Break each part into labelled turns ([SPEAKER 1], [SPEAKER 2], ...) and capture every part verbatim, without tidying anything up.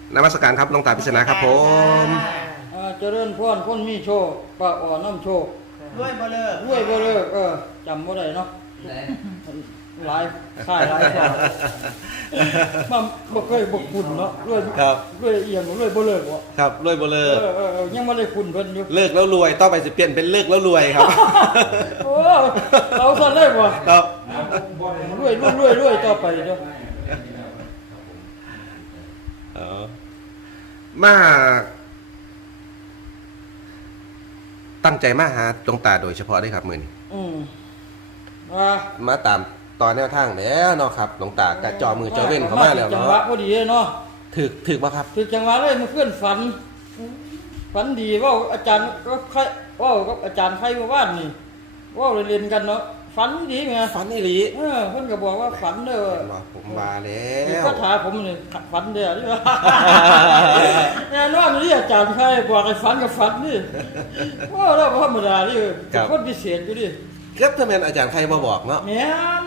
[SPEAKER 1] นมัสการครับหลวงตาพิษณะครับผม
[SPEAKER 2] เอ่อเจริญพรคนมีโชคปะอ่อนน้ำโชค
[SPEAKER 3] รวยบ่เลิก
[SPEAKER 2] รวยบ่เลิกเออจำบ่ได้เนาะหลายค่ายหลายกว่ามันบ่เคยบ่คุณเนาะรวย
[SPEAKER 1] ครับ
[SPEAKER 2] รวยเอียงรวยบ่เลิกบ่
[SPEAKER 1] ครับรวยบ่
[SPEAKER 2] เอ
[SPEAKER 1] เลิ
[SPEAKER 2] อก เออเออยังบ่ได้คุณเพิ่นอยู่
[SPEAKER 1] เลิกแล้วรวยต่อไปจะเปลี่ยนเป็นเลิกแล้วรวยครับ
[SPEAKER 2] โอ้เอาซะได้บ่
[SPEAKER 1] ครับ
[SPEAKER 2] รวยรวยรวยรวยต่อไปเด้อ
[SPEAKER 1] เออมาตั้งใจมาหาหลวงตาโดยเฉพาะได้ครับมื้อนี้
[SPEAKER 2] อืมว่า
[SPEAKER 1] มาตามตอนแนวทางแล้วเนาะครับหลวงตากะจอมือจอเว้นเข้ามาแล้ว
[SPEAKER 2] จัง
[SPEAKER 1] เนาะ
[SPEAKER 2] หวะพอดีเนาะ
[SPEAKER 1] ถึกถึกบ่ครับ
[SPEAKER 2] ถึงจังหวะเลยมันเคลื่อนฝัน ฝันดีเว่าอาจารย์ก็ใครเว่ากับอาจารย์ใครมาว่านนี่เว่าเรียนกันเนาะฝันดีไง
[SPEAKER 1] ฝันอีหลี
[SPEAKER 2] เออเพิ่นก็บอกว่าฝันเด้อ
[SPEAKER 1] บอกผมมาแล้
[SPEAKER 2] นี่
[SPEAKER 1] ว
[SPEAKER 2] ก็ถามผมนี่ฝันเด้อนี่ว่า แน่นอนนี่อาจารย์ใครบอกให้ฝันกับฝันนี่ว่าเราบ่ธรรมดานี่เป็นคนพิเศษอยู่ดิ
[SPEAKER 1] เกือบถ้าแม่นอาจารย์ใครบ่บอกเนาะ
[SPEAKER 2] แม่น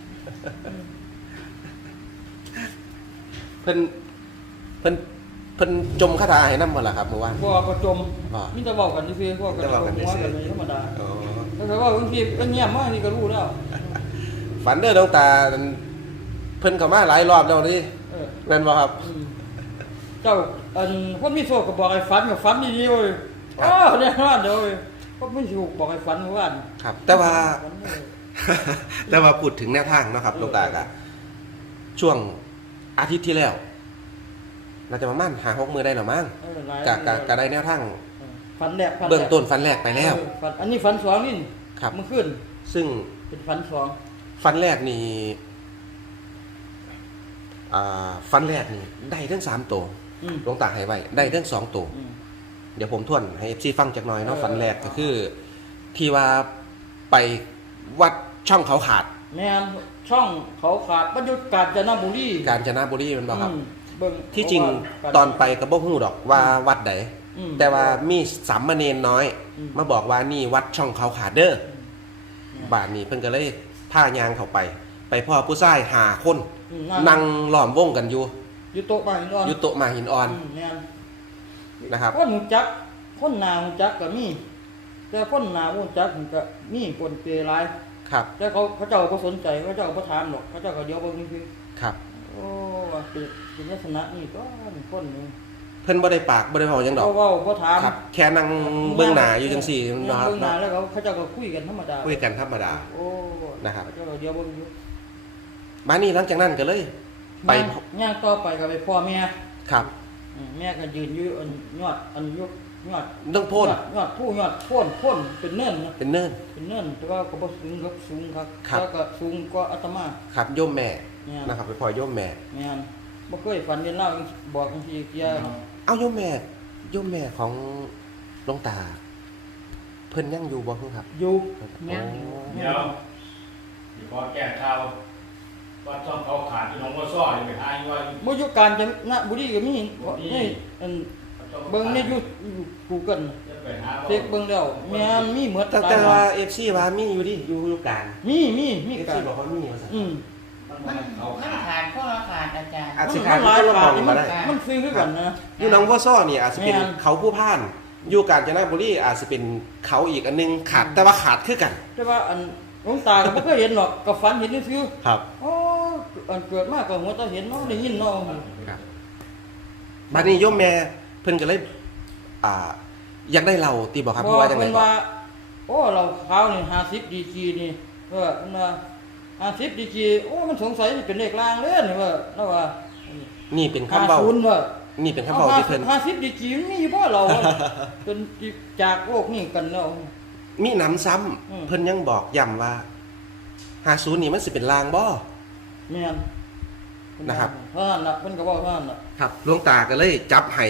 [SPEAKER 1] เพิ่นเพิ่นเพิ่นจมคาถาให้นำบ่ล่ะครับเมื่อวาน
[SPEAKER 2] บ่ประจม
[SPEAKER 1] บ่
[SPEAKER 2] มีแต่เว้ากันซื่อๆพวกกัน
[SPEAKER 1] แต่เว้ากันซื่อๆ
[SPEAKER 2] หัวกันนี่ธรรมดา
[SPEAKER 1] อ๋อ
[SPEAKER 2] แต่ว่าบางทีก็เงียบมากนี่ก็รู้แล้ว
[SPEAKER 1] ฝันเด้อหลวงตาเพิ่นเข้ามาหลายรอบแล้วนี่
[SPEAKER 2] เออ
[SPEAKER 1] แม่นบ่ครับ
[SPEAKER 2] อืมเจ้าอันคนมีโชคก็บอกให้ฝันกับฝันดีๆเว้ย
[SPEAKER 1] ครับ
[SPEAKER 2] อ้าวแน่นอนเด้อเว้ยคนมีโชคบอกให้ฝันเมื่อวาน
[SPEAKER 1] ครับ แต่ว่า
[SPEAKER 2] ฝันเด้อ
[SPEAKER 1] แต่ว่าพูดถึงแนวทางเนาะครับ
[SPEAKER 2] เออ
[SPEAKER 1] หลวงตาก็ช่วงอาทิตย์ที่แล้วน่าจะประมาณห้าหกมื้อได้แล้วมั้ง
[SPEAKER 2] เออหลาย
[SPEAKER 1] ก็ก็ก็ได้แนวทาง
[SPEAKER 2] เออฝันแรกฝันแรก
[SPEAKER 1] เบื้องต้นฝันแรกไปแล้ว
[SPEAKER 2] เออฝันอันนี้ฝันสองนี่
[SPEAKER 1] ครับ
[SPEAKER 2] เมื่อคืน
[SPEAKER 1] ซึ่ง
[SPEAKER 2] เป็นฝันสอง
[SPEAKER 1] ฝันแรกนี่อ่าฝันแรกนี่ได้ทั้งสามตัว
[SPEAKER 2] อืม
[SPEAKER 1] หลวงตาให้ไว้ได้ทั้งสองตัว
[SPEAKER 2] อืม
[SPEAKER 1] เดี๋ยวผมทวนให้ เอฟ ซี ฟังจักหน่อยเนาะ
[SPEAKER 2] เออ
[SPEAKER 1] ฝันแรกก็คือ ที่ว่าไปวัดช่องเขาขาด
[SPEAKER 2] แม่นช่องเขาขาดบรรยุกาญจนบุรี
[SPEAKER 1] กาญจนบุรีแมันบ่ครับ
[SPEAKER 2] อืมเบิ่ง
[SPEAKER 1] ที่จริง
[SPEAKER 2] เพาะว่า
[SPEAKER 1] ตอนไปก็บ่ฮู้ดอกว่าวัดใด
[SPEAKER 2] อืม
[SPEAKER 1] แต่ว่ามีสามเณรน้อย
[SPEAKER 2] อืม
[SPEAKER 1] มาบอกว่านี่วัดช่องเขาขาดเด้ออ
[SPEAKER 2] ม
[SPEAKER 1] บาดนี้เพิ่นก็เลยพายางเข้าไป ไปพ่อผู้ชายหาคน
[SPEAKER 2] อืม
[SPEAKER 1] นั่งล้อมวงกันอยู่
[SPEAKER 2] อยู่โต๊ะบ้านนอน
[SPEAKER 1] อยู่โต๊ะหมาหินอ่อน
[SPEAKER 2] อืมแม่น
[SPEAKER 1] นะครับ
[SPEAKER 2] คนหูจัก คนหนาหูจักก็มี แต่คนหนาหูจักมันก็มีคนเปรหลาย
[SPEAKER 1] ครับ
[SPEAKER 2] แต่เขาเขาเจ้าก็สนใจเขาเจ้าก็ถามหรอกเขาเจ้าก็เดียวเบิ่งนี่คือ
[SPEAKER 1] ครับ
[SPEAKER 2] โอ้ว่าเป็นเป็นลักษณะนี่ก็คนหนึง
[SPEAKER 1] เพิ่นบ่ได้ปากบ่ได้เว้าหยังดอก
[SPEAKER 2] เขาเว้าบ่ถาม
[SPEAKER 1] ครับ แค่นั่งเบื้องหน้าอยู่จังซี่
[SPEAKER 2] เบิ่ง
[SPEAKER 1] เนาะ
[SPEAKER 2] หน้าแล้วเขาเขาเจ้าก็คุยกันธรรมดา
[SPEAKER 1] คุยกันธรรมดา
[SPEAKER 2] โอ้
[SPEAKER 1] นะครับ
[SPEAKER 2] เขาเจ้าก็เดียวเบิ่งอยู่
[SPEAKER 1] มานี่หลังจากนั้นก็เลย ไป
[SPEAKER 2] ย่างย่างต่อไปก็ไปพ่อแม่
[SPEAKER 1] ครับ
[SPEAKER 2] อืมแม่ก็ยืนอยู่อันยอดอันยกยอด
[SPEAKER 1] เรื่องโพ่น
[SPEAKER 2] ยอดยอดผู้ยอดโพ่นโพ่นเป็นเนินนะ
[SPEAKER 1] เป็นเนิน
[SPEAKER 2] เป็นเนินแต่ว่าก็บ่สูงครับสูงครับ
[SPEAKER 1] ครับ
[SPEAKER 2] แล้วก็สูงกว่าอาตมา
[SPEAKER 1] ครับโยมแม่
[SPEAKER 2] เนี่ย
[SPEAKER 1] นะครับไปพ่อโยมแม่
[SPEAKER 2] แม่นบ่เคยฝันเห็นเล่าบอกจังซี่เกีย
[SPEAKER 1] เอาโยมแม่โยมแม่ของหลวงตา เพิ่นยังอยู่บ่ครับ
[SPEAKER 2] อยู่
[SPEAKER 3] ยังอยู่
[SPEAKER 2] แม่
[SPEAKER 4] เดี๋ยวน เดี๋ยวพอแก้ข่าวว่าช่องเขาขาดที่น้องก็ซ่ออยู่ไปหาอยู่ว่าอยู่
[SPEAKER 2] บ่อยู่กาญจนบุรีก็มีนี่อัน
[SPEAKER 4] ช่องขาขาด
[SPEAKER 2] เบิ่งในยูกูเกิล
[SPEAKER 4] จะไปหา
[SPEAKER 2] เช็คเบิ่งแล้วแม่นมีหมด
[SPEAKER 1] แต่แต่ว่า เอฟ ซี ว่ามีอยู่ดิอยู่อยู่กลาง
[SPEAKER 2] มีมีมี
[SPEAKER 1] เอฟ
[SPEAKER 2] กา
[SPEAKER 1] ซี
[SPEAKER 2] ร
[SPEAKER 1] บอกว่ามีว่าซั่น
[SPEAKER 2] อืม
[SPEAKER 3] มันมันขาดข้อขาดอาจารย์
[SPEAKER 1] อาจสิ
[SPEAKER 2] มัน
[SPEAKER 1] ขาด
[SPEAKER 2] หลาย
[SPEAKER 1] คนละ
[SPEAKER 2] ขาด
[SPEAKER 1] หม่อง
[SPEAKER 2] นี่
[SPEAKER 1] ก็
[SPEAKER 2] มัน
[SPEAKER 1] ได้
[SPEAKER 2] มันซื้อคือกันนะ
[SPEAKER 1] อยู่หนองบัวซ้อนี่อาจจะเป็น
[SPEAKER 2] แม่น
[SPEAKER 1] เขาผู้พ่าน อยู่กาญจนบุรีอาจจะเป็นเขาอีกอันนึงขาดแต่ว่าขาดคือกัน
[SPEAKER 2] แต่ว่าอันหลวงตาก็บ่เคยเห็นหรอกก็ฝันเห็นซื่อ
[SPEAKER 1] ครับ
[SPEAKER 2] ๆอ๋ออันเกิดมาก็หัวตาเห็นเนาะได้ยินเนาะ
[SPEAKER 1] ครับบัดนี้โยมแม่เพิ่นก็เลย อ่า อยากได้เราตีบอกครับเพราะว่าจังได๋
[SPEAKER 2] เพิ่น
[SPEAKER 1] บ่
[SPEAKER 2] ว่าโอ้เราขาวนี่ห้าสิบดีกรีนี่เออเพิ่นว่าห้าสิบดีกรีโอ้มันสงสัยเป็นเลขลางเด้อนี่ว่าแล้วว่า
[SPEAKER 1] นี่เป็นคำเว้า
[SPEAKER 2] ห้าศูนย์ว่า
[SPEAKER 1] นี่เป็นคำเว้าที่เพิ่น
[SPEAKER 2] ห้าสิบดีกรีมันมีบ่เรา อะจนจากโลกนี้กันแล้ว
[SPEAKER 1] มีหนำซ้ำ
[SPEAKER 2] อืม
[SPEAKER 1] เพิ่นยังบอกย้ำว่าห้าสิบนี่มันสิเป็นลางบ่
[SPEAKER 2] แม่น
[SPEAKER 1] นะครับ
[SPEAKER 2] เท่านั้นล่ะเพิ่นก็เว้าเท่านั้นล่ะ
[SPEAKER 1] ครับหลวงตาก็เลยจับให้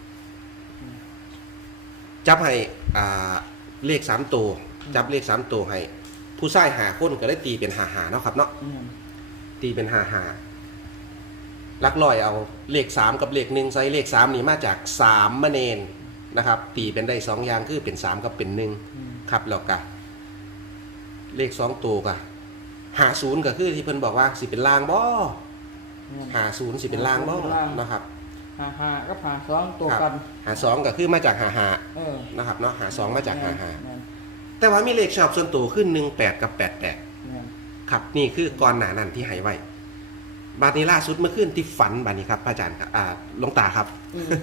[SPEAKER 1] จับให้อ่าเลขสามตัวจับเลขสามตัวให้ ผู้ชายหาคนก็เลยตีเป็นหาหาเนาะครับเนาะ
[SPEAKER 2] อืม
[SPEAKER 1] ตีเป็นหาหาลักลอยเอาเลขสามกับเลขหนึ่งใส่เลขสามนี่มาจากสามมเณรนะครับ ตีเป็นได้สองอย่างคือเป็นสามกับเป็นหนึ่ง
[SPEAKER 2] อืม
[SPEAKER 1] ครับแล้วก็เลขสองตัวก็หาศูนย์ก็คือที่เพิ่นบอกว่าสิเป็นลางบ่
[SPEAKER 2] แม่น
[SPEAKER 1] หาศูนย์สิเป็นลางบ่
[SPEAKER 2] เป็นลาง
[SPEAKER 1] นะครับ
[SPEAKER 2] หาหากับหาสองตัว
[SPEAKER 1] ครับ
[SPEAKER 2] กัน
[SPEAKER 1] หาสองก็คือมาจากหาหา
[SPEAKER 2] เออ
[SPEAKER 1] นะครับเนาะหาสองมาจากหาหา
[SPEAKER 2] แม่น
[SPEAKER 1] แต่ว่ามีเลขชอบส่วนตัวขึ้นหนึ่งแปดกับแปดแปด
[SPEAKER 2] แม่น
[SPEAKER 1] ครับนี่คือก่อนหน้านั้นที่ให้ไว้บาดนี้ล่าสุดเมื่อคืนที่ฝันบาดนี้ครับพระอาจารย์ครับอ่าหลวงตาครับ
[SPEAKER 2] อืม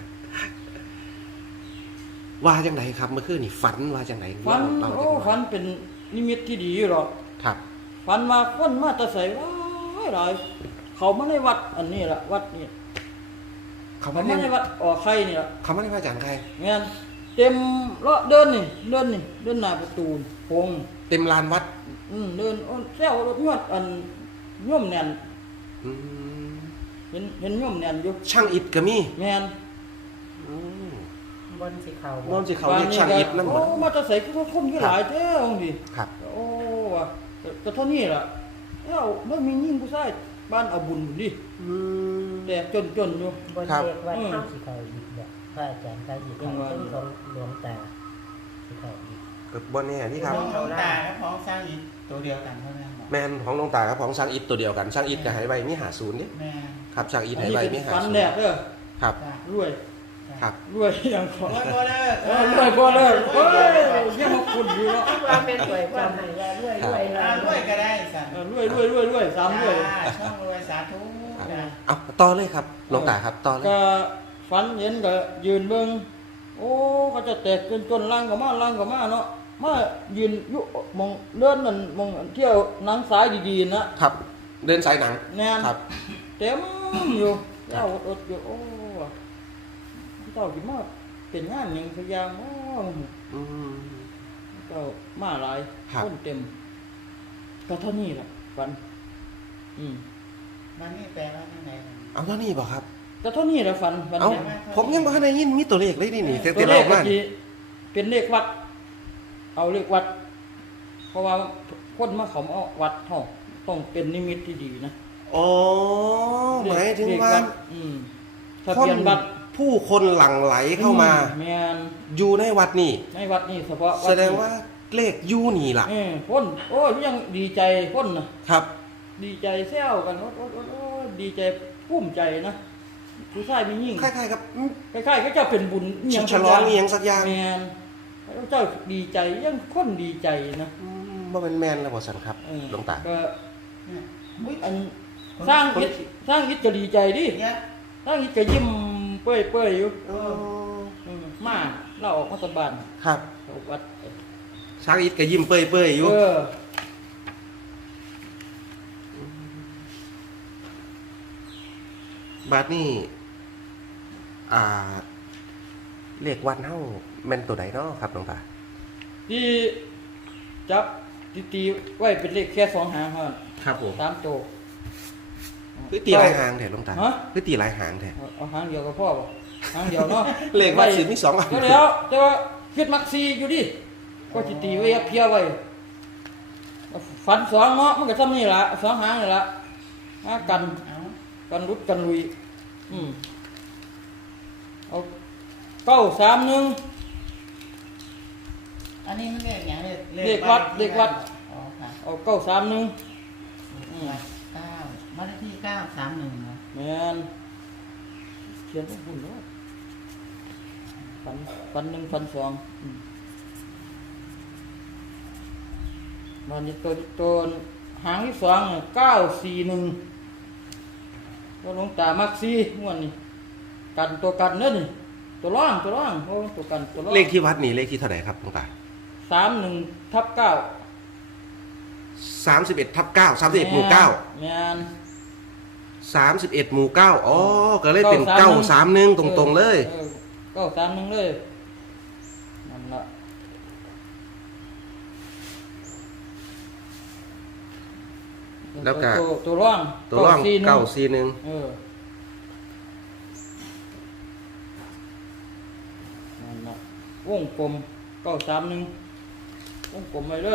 [SPEAKER 1] ว่าจังไหนครับเมื่อคืนนี่ฝันว่าจังไหน
[SPEAKER 2] ฝัน
[SPEAKER 1] เล่า
[SPEAKER 2] โอ้
[SPEAKER 1] เล่าจังห
[SPEAKER 2] ฝั
[SPEAKER 1] น่อย
[SPEAKER 2] นเป็นนิมิตที่ดีอยู่หรอก
[SPEAKER 1] ครับ
[SPEAKER 2] ฝันมาคนมาแตะใส่ว้ายหลายเขามาในวัดอันนี้ล่ะวัดนี่
[SPEAKER 1] เขา
[SPEAKER 2] เขา
[SPEAKER 1] ไม่
[SPEAKER 2] มา
[SPEAKER 1] ได้
[SPEAKER 2] ในวัดออกไข่นี่ล่ะ
[SPEAKER 1] เขาไม่ได้พระอาจารย์ใคร
[SPEAKER 2] แม่นเต็มเลาะเดินนี่เดินนี่เดินหน้าประตูพง
[SPEAKER 1] เต็มลานวัด
[SPEAKER 2] อืมเดินอ้อนแซวรถยอดอันย่อมแน่น
[SPEAKER 1] อืม
[SPEAKER 2] เห็นเห็นย่อมแน่นอยู่
[SPEAKER 1] ช่างอิฐก็มี
[SPEAKER 2] แม่น
[SPEAKER 1] อืม
[SPEAKER 3] บนสิเขา
[SPEAKER 1] น้อมสิเขาเรียกช่างอิฐนั่นหม
[SPEAKER 2] โอ้
[SPEAKER 1] ด
[SPEAKER 2] มาแตะใส่คือคนคือหลายแท้องดิ
[SPEAKER 1] ครับ
[SPEAKER 2] โอ้ว่ะแต่แต่เท่านี้ล่ะเอ้าบ่มียิ่งผู้ชายบ้านเอาบุญพุ่นดิ
[SPEAKER 1] อืม
[SPEAKER 2] แต่จนๆอยู่
[SPEAKER 5] บน
[SPEAKER 1] ครับ
[SPEAKER 5] เด็กวัด
[SPEAKER 2] อืม
[SPEAKER 5] เข้าสิเขาอีกแบบพระอาจารย์เขาอีก
[SPEAKER 2] จังหวะ
[SPEAKER 5] ซึ่งของหลวงตาสิเขาอีก
[SPEAKER 1] ก็บ่แน่นี่ครับ
[SPEAKER 3] ของหลวงตากับของสร้างอิฐตัวเดียวกันเท่านั้นบอก
[SPEAKER 1] แมนของหลวงตากับของช่างอิฐตัวเดียวกันช่างอิฐกับไหไว้มีหาศูนย์นี่
[SPEAKER 3] แม่
[SPEAKER 1] ครับช่างอิฐ
[SPEAKER 2] อั
[SPEAKER 1] ไห
[SPEAKER 2] นนี้
[SPEAKER 1] ไว้
[SPEAKER 2] เป็น
[SPEAKER 1] มีหา
[SPEAKER 2] ฝัน
[SPEAKER 1] ศูน
[SPEAKER 2] แร
[SPEAKER 1] ย์
[SPEAKER 2] กเด้อ
[SPEAKER 1] ครับ
[SPEAKER 3] จ้ะ
[SPEAKER 2] รวย
[SPEAKER 1] ครับ
[SPEAKER 2] รวยอย่างขอ
[SPEAKER 3] โอ้ยบ่เลิก
[SPEAKER 2] เออรวยบ่เลิกเฮ้ยยังมาคุณอยู่เนาะ
[SPEAKER 5] ว่าเป็นสวยความหมายว่าด้วยด้วย
[SPEAKER 3] อ่ารวยก็ได้สั่น
[SPEAKER 2] เออรวยรวยรวยรวยสามรวย
[SPEAKER 3] จ้าช่องรวยสาธุจ้า
[SPEAKER 1] เอาต่อเลยครับหลวงตาครับต่อเลย
[SPEAKER 2] ก็ฝันเห็นก็ยืนเบิ่งโอ้เขาจะแตกจนจนล่างก็มาล่างก็มาเนาะมายืนอยู่มองเดินนั่นมองเที่ยวหนังสายดีๆนะครับ
[SPEAKER 1] เดินสายหนัง
[SPEAKER 2] แน่น
[SPEAKER 1] ครับ
[SPEAKER 2] เต็มอยู่เจ้าอดอยู่โอ้เจ้าสิมาเป็นงานหยังสักอย่างโอ้
[SPEAKER 1] อืม
[SPEAKER 2] เจ้ามาหลาย
[SPEAKER 1] ครับ
[SPEAKER 2] คนเต็มก็เท่านี้ล่ะฝันอืม
[SPEAKER 3] มันนี่แปลว่าจังไดกัน
[SPEAKER 1] เอาเท่านี้บ่ครับ
[SPEAKER 2] ก็เท่านี้แหละฝันฝัน
[SPEAKER 1] เอา
[SPEAKER 2] เนี่ย
[SPEAKER 1] ผมยังบ่ทันได้ยินมีตัวเลขเลยนี่นี่แต่
[SPEAKER 2] ตั
[SPEAKER 1] ที่
[SPEAKER 2] วเล
[SPEAKER 1] เรา
[SPEAKER 2] ขก็
[SPEAKER 1] มา
[SPEAKER 2] สิเป็นเลขวัด เอาเลขวัด เพราะว่าคนมาเขามาเอาวัดเฮาต้องเป็นนิมิตที่ดีนะ
[SPEAKER 1] อ๋อหมายถึง
[SPEAKER 2] เลข
[SPEAKER 1] ว่า
[SPEAKER 2] ดอืมทะเบียนวัด
[SPEAKER 1] ผู้คนหลั่งไหลเข้ามา
[SPEAKER 2] อืแม่น
[SPEAKER 1] อยู่ในวัดนี่
[SPEAKER 2] ในวัดนี่เฉพาะ
[SPEAKER 1] แสดงว่าเลขอยู่นี่ล่ะ
[SPEAKER 2] เออคนโอ้ยยังดีใจคนนะครับ ดีใจแซวกันโอ้โอ้โอ้โอ้ดีใจภูมิใจนะผู้ชายมียิ่ง
[SPEAKER 1] คล้ายๆกับอืม
[SPEAKER 2] คล้ายๆก็เจ้าเป็นบุญอิหยัง
[SPEAKER 1] ฉลองอีหยังสักอย่าง
[SPEAKER 2] แม่นเจ้าดีใจยังคนดีใจนะ
[SPEAKER 1] อืมบ่เป็นแมนแล้วบ่สันครับ
[SPEAKER 2] เออ
[SPEAKER 1] หลวงตา
[SPEAKER 2] ก็
[SPEAKER 3] เนี่ยอุ๊ย
[SPEAKER 2] อันสร้างอิฐสร้างอิฐก็ดีใจดิ
[SPEAKER 3] เนี่ย
[SPEAKER 2] สร้างอิฐก็ยิ้มเปื่อยๆอยู่
[SPEAKER 1] อ๋อ
[SPEAKER 2] อืมมาเราออกมาตะบาน
[SPEAKER 1] ครับ
[SPEAKER 2] ออกวัด
[SPEAKER 1] ช้างอิฐก็ยิ้มเปื่อยๆอยู่
[SPEAKER 2] เออ
[SPEAKER 1] บาดนี้อ่าเลขวัดเฮาแม่นตัวใดเนาะครับหลวงตา
[SPEAKER 2] ที่จับตีตีไว้เป็นเลขแค่สองหางเท่านั้น
[SPEAKER 1] ครับผม
[SPEAKER 2] สามตัว
[SPEAKER 1] คือตีหลายหางแท้หลวงตา
[SPEAKER 2] ฮะ
[SPEAKER 1] คือตีหลายหางแท้
[SPEAKER 2] เอาเอาหางเดียวก็พอบ่หางเดียวเนาะ
[SPEAKER 1] เลขวัดสิมีสองอัน
[SPEAKER 2] ก็แล้วแต่ว่าคิดมักซีอยู่ดิก็สิตีไว้เพียไว้ฟันสองเนาะมันก็ซ้ำนี่ล่ะสองหางนี่ล่ะหากัน
[SPEAKER 3] เอา
[SPEAKER 2] กันรุดกันลุย อืมเอาเก้าสามหนึ่ง
[SPEAKER 3] อันนี้มันเรียกอย่างเรียก
[SPEAKER 2] เลขวัดเลขวัด
[SPEAKER 3] อ๋อค่ะ
[SPEAKER 2] เอาเก้าสามหนึ่ง
[SPEAKER 3] วัดเก้าบ้านเลขที่เก้าสามหนึ่งนะ
[SPEAKER 2] แมนเขียนไว้บุญแล้วฟันฟันหนึ่งฟันสองอืมมันนี่ตัวตัวหางที่สองเนี่ยเก้าสี่หนึ่งตัวหลวงตามักซีม่วนนี่กันตัวกันเนั่นนี่ตัวร่างตัวร่างโอ้ตัวกันตัวร่าง
[SPEAKER 1] เลขที่วัดนี่เลขที่เท่าไหร่ครับหลวงตา
[SPEAKER 2] สามหนึ่งทับเก้า
[SPEAKER 1] สามสิบเอ็ดทับเก้าสามสิบเอ็ดหมู่เก้า
[SPEAKER 2] แมน
[SPEAKER 1] สามสิบเอ็ดหมู่เก้าอ๋อก็เลยเป็นเก้าสามหนึ่งตรงๆเลย
[SPEAKER 2] ออเก้าสามหนึ่งเลยนั่นละ
[SPEAKER 1] แล้วก็
[SPEAKER 2] ตัวตัวร่อง
[SPEAKER 1] ตัวร่อง
[SPEAKER 2] สี่หนึ่
[SPEAKER 1] เก้าสี่หนึ่ง
[SPEAKER 2] เออนั่นละวงกลมเก้าสามหนึ่งวงกลมไปเลย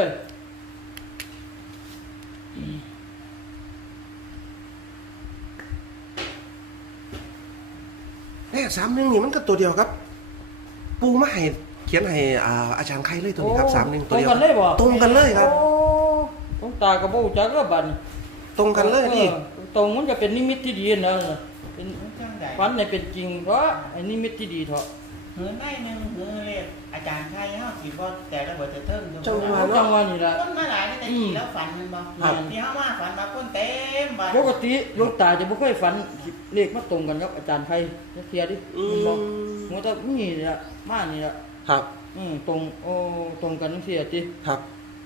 [SPEAKER 1] เลขสามหนึ่งนี่มันก็ตัวเดียวครับ ปูมาให้เขียนให้อ่าอาจารย์ใครเลยตัวนี้ครับสามหนึ่งตัวเดียว
[SPEAKER 2] ตรงกันเลยบ่
[SPEAKER 1] ตรงกันเลยครับ
[SPEAKER 2] โอ้ตรงตากระโบจักก็บัดน
[SPEAKER 1] ตรงกันเลยนี่
[SPEAKER 2] ออตรงมันจะเป็นนิมิตที่ดีนะเป็น
[SPEAKER 3] มันจังได
[SPEAKER 2] ฝันในเป็นจริงเพราะอันนี้มิตที่ดีเถอะ
[SPEAKER 3] เหือได้หนึ่งเหือเรียกอาจารย์ใครเฮาสิบ่แต่ระเบิดจะเทิง
[SPEAKER 1] จังหวะ
[SPEAKER 2] จังหวะนี่ละ
[SPEAKER 3] คนมาหลายแต่ทีแล้วฝันมันบ่
[SPEAKER 2] ครับ
[SPEAKER 3] ที่เฮามาฝันมาคนเต็มบ้าน
[SPEAKER 2] ปกติหลวงตาจะไม่ค่อยฝันเลขมาตรงกันครับอาจารย์ใครจะเคลียร์ดิ
[SPEAKER 1] อื
[SPEAKER 2] มันบอก
[SPEAKER 1] ม
[SPEAKER 2] มันจะนี่แหละมานี่แหละ
[SPEAKER 1] ครับ
[SPEAKER 2] อืมตรงโอ้ตรงกันเสียติ
[SPEAKER 1] ครับ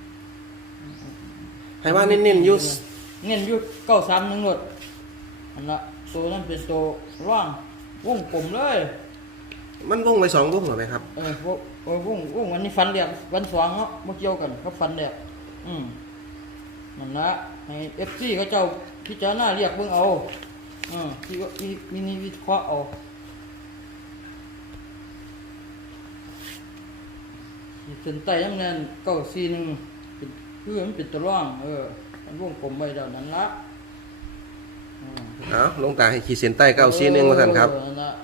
[SPEAKER 1] ให้ว่าเน้นๆอยู่
[SPEAKER 2] เน้นอยุดเก้าสามหนึ่งหมดอันละตัวนั้นเป็นตัวร่างวงกลมเลย
[SPEAKER 1] มันวงไปสองวงเหรอไหมครับ
[SPEAKER 2] เออวงเออวงวงวันนี้ฟันเดียกวันสองเนาะมาเกี่ยวกันครับฟันเดียกอืมนั่นละให้เอฟซีเขาเจ้าพิจารณาเรียกเบิ่งเอาอืมที่ว่ามีมีนิวิเคราะห์เอาขีดเส้นใต้ยังแน่นเก้าสี่หนึ่งเป็นคือมันเป็นตัวร่องเออมันวงกลมไว้แล้วนั่นละอืม
[SPEAKER 1] เอาหลวงตาให้ขีดเส้นใต้เก้าสี่หนึ่งว่าท่านครับ
[SPEAKER 2] เออนั่นล่ะ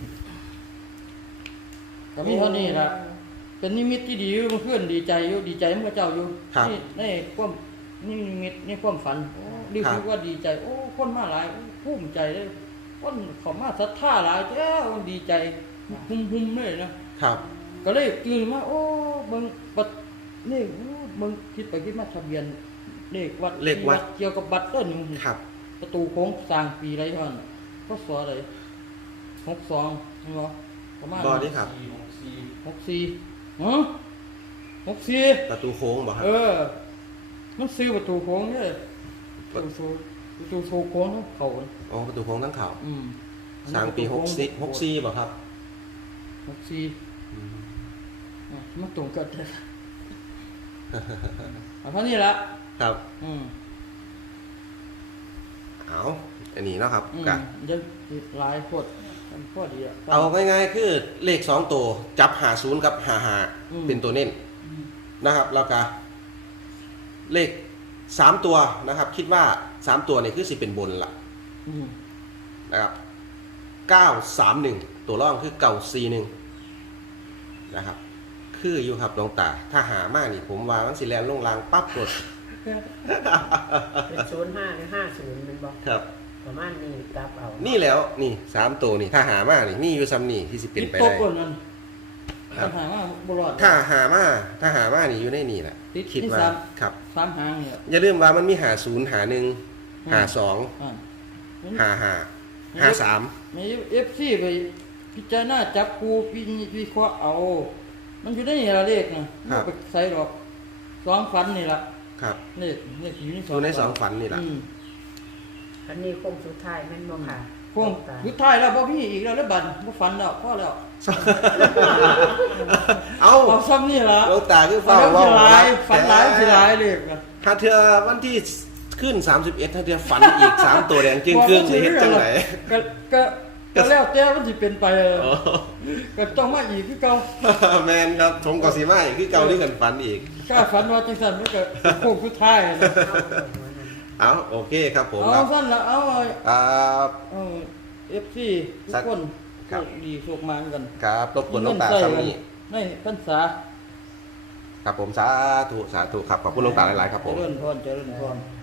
[SPEAKER 2] ก็มีเท่านี้ละเป็นนิมิตที่ดีอยู่เพื่อนดีใจอยู่ดีใจเมื่อเจ้าอยู่
[SPEAKER 1] ครับ
[SPEAKER 2] นี่ในความนี่นิมิตนี่ความฝันโอ้รู้สึกว่าดีใจ โอ้คนมาหลายโอ้ภูมิใจเลยคนเขามาศรัทธาหลายเจ้าดีใจหุ่มหุ่มๆเลยนะครับ ก็เลยตื่นมาโอ้เบิ่งบัตรนี่โอ้เบิ่งคิดไปคิดมาทะเบียนเลขวัด
[SPEAKER 1] เลขวัด
[SPEAKER 2] เกี่ยวกับบัตรต้น
[SPEAKER 1] ครับ
[SPEAKER 2] ประตูโค้งสร้างปีไรท่านก็สออะไรหกสองใช่ไหมประมาณ
[SPEAKER 1] บอดี้ครับ
[SPEAKER 4] สี่หกสี่
[SPEAKER 2] หกสี่ฮะหกสี่
[SPEAKER 1] ประตูโค้งบอกครับ
[SPEAKER 2] เออ มันซื้อประตูโค้งเนี่ยประตูประตูโค้งทั้งเขา
[SPEAKER 1] อ๋อประตูโค้งทั้งเขา
[SPEAKER 2] อืม
[SPEAKER 1] สร้างปีหกสี่หกสี่บอกครับ
[SPEAKER 2] หกสี่อ่ะมันตรงกันเลยเอาเท่านี้ละ
[SPEAKER 1] ครับ
[SPEAKER 2] อืม
[SPEAKER 1] เอาอันนี้เนาะครับ
[SPEAKER 2] อืม
[SPEAKER 1] กะ
[SPEAKER 2] เดี๋ยวหลายโคตรมันพอดีอ่ะ
[SPEAKER 1] เอาง่ายๆคือเลขสองตัวจับหาศูนย์กับหาหา
[SPEAKER 2] อืม
[SPEAKER 1] เป็นตัวเน้นนะครับแล้วก็เลขสามตัวนะครับ คิดว่าสามตัวนี่คือสิเป็นบนละ
[SPEAKER 2] อืม
[SPEAKER 1] นะครับเก้าสามหนึ่งตัวร่องคือเก้าสี่หนึ่งนะครับ คืออยู่ครับหลวงตา ถ้าหามากนี่ผมว่ามันสิแลนลงรางปั๊บกด
[SPEAKER 5] เป็นศูนย์ห้าหรือห้าศูนย์มันบอก
[SPEAKER 1] ครับ
[SPEAKER 5] ประมาณนี้กลับเอา
[SPEAKER 1] นี่แล้วนี่สามตัวนี่ถ้าหามากนี่มีอยู่ซ้ำนี่ที่สิเป็นไป
[SPEAKER 2] ติดโต๊ะ
[SPEAKER 1] ได้
[SPEAKER 2] ก่อนนั่น
[SPEAKER 1] ครับ
[SPEAKER 2] ปัญหาว่าบรอด
[SPEAKER 1] ถ้าหามาถ้าหามานี่อยู่ในนี่แหละ
[SPEAKER 2] ติด
[SPEAKER 1] คิด
[SPEAKER 2] ที่
[SPEAKER 1] ว่า
[SPEAKER 2] สาม
[SPEAKER 1] ครับ
[SPEAKER 2] สามหางเนี่ย
[SPEAKER 1] อย่าลืมว่ามันมีหาศูนย์หาหนึ่ง
[SPEAKER 2] อืม
[SPEAKER 1] หาสอง
[SPEAKER 2] อ่า
[SPEAKER 1] หาหาหาสาม
[SPEAKER 2] มีเอฟซีไปพิจารณาจับคูวิวิเคราะห์เอา มันอยู่ในนี่ละเลขนะไม่ไปใส่หรอกสองฟันนี่ละ
[SPEAKER 1] ครับ
[SPEAKER 2] เลขเลขอยู่ในส
[SPEAKER 1] อ
[SPEAKER 2] อง
[SPEAKER 1] ยู่ในสองฝันนี่แหละ
[SPEAKER 2] อืม
[SPEAKER 5] อันนี้คงสุดท้ายแม่นบ่ค่ะ
[SPEAKER 2] พวกสุดท้ายแล้วพ่พี่อีกแล้วแล้วบันพ่ฟันแล้วพ่อแล้ว
[SPEAKER 1] เอา
[SPEAKER 2] เอาซ้ำนี่ละ
[SPEAKER 1] หลวงตาคือ
[SPEAKER 2] ฟั
[SPEAKER 1] เฝ้าน
[SPEAKER 2] แล้ว
[SPEAKER 1] ว่า
[SPEAKER 2] สิหลายฟันหลายสิหลายเลขนะ
[SPEAKER 1] ถ้าเธอวันที่ขึ้นสามสิบเอ็ดถ้าเธอฝันอีกสามตัวแดงจึงครึ่งสิเฮ็ดจังไหน
[SPEAKER 2] ก็ก็ก็แล้วแต่มันสิเป็นไปเออ
[SPEAKER 1] อ๋อ
[SPEAKER 2] ก็ต้องมาอีกคือเก่า
[SPEAKER 1] แมนครับผมก็สิมาอีกคือเก่าที่กันฝันอีก
[SPEAKER 2] กล้าฝันว่าจังซั่นมันก็โค้งสุดท้ายนะ
[SPEAKER 5] เอาเอาหัวนั้น
[SPEAKER 1] เอาโอเคครับผม
[SPEAKER 2] เอา
[SPEAKER 1] ครับ
[SPEAKER 2] สั้นละเอา
[SPEAKER 1] ครับ
[SPEAKER 2] เอาเอฟซีทุก
[SPEAKER 1] สัก
[SPEAKER 2] คน
[SPEAKER 1] ครับ
[SPEAKER 2] โชดีโชคมากัน
[SPEAKER 1] ครับรบกวนหลวงตาคำนี้
[SPEAKER 2] ในพรรษา
[SPEAKER 1] ครับผมสาธุสาธุครับขอบคุณหลวงตาหลายๆครับผม
[SPEAKER 2] เจริญพรเจริญพร